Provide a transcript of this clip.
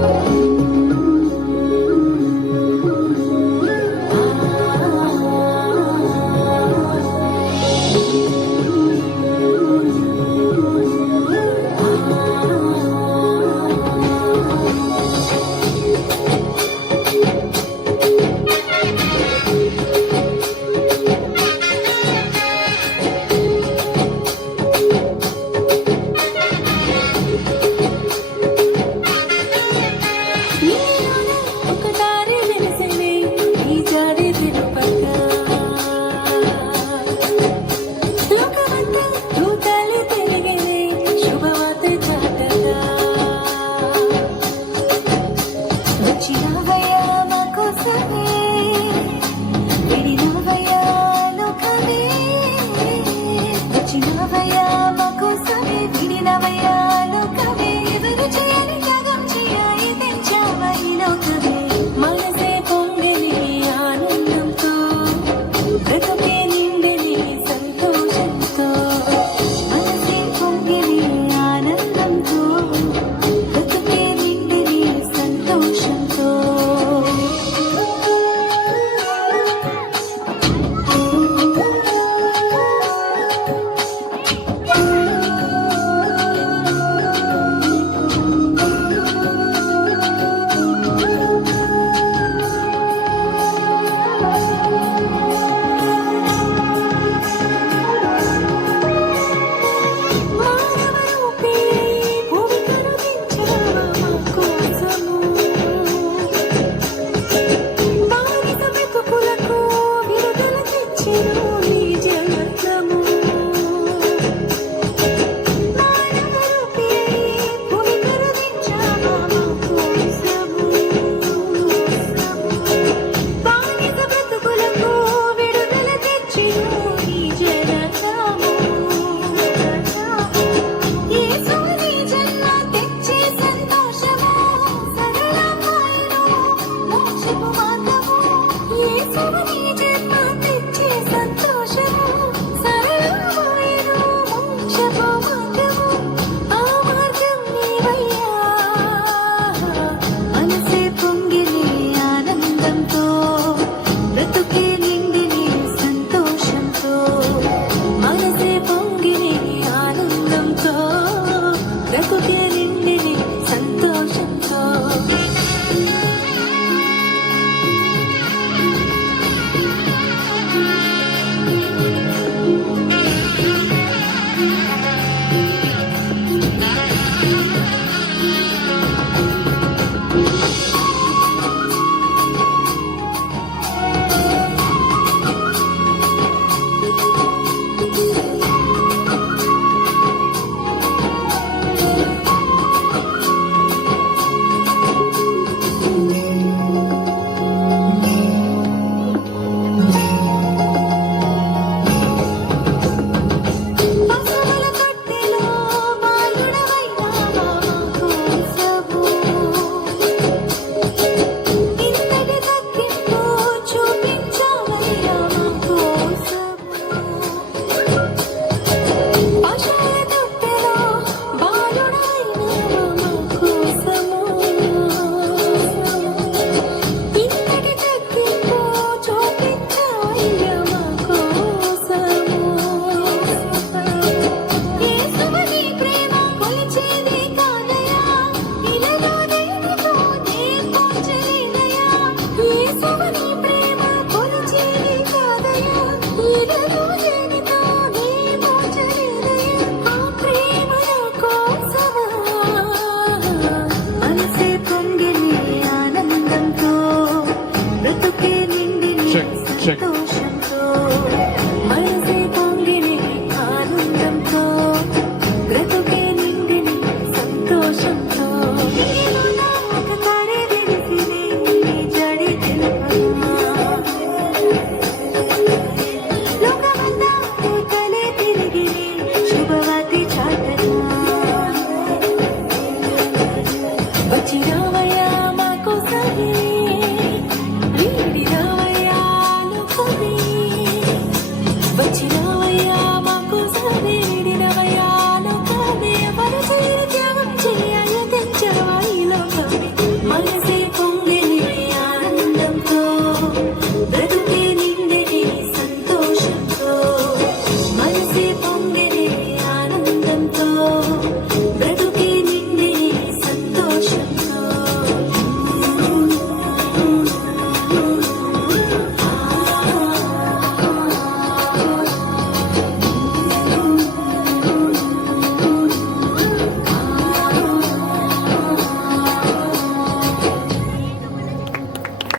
Thank Check.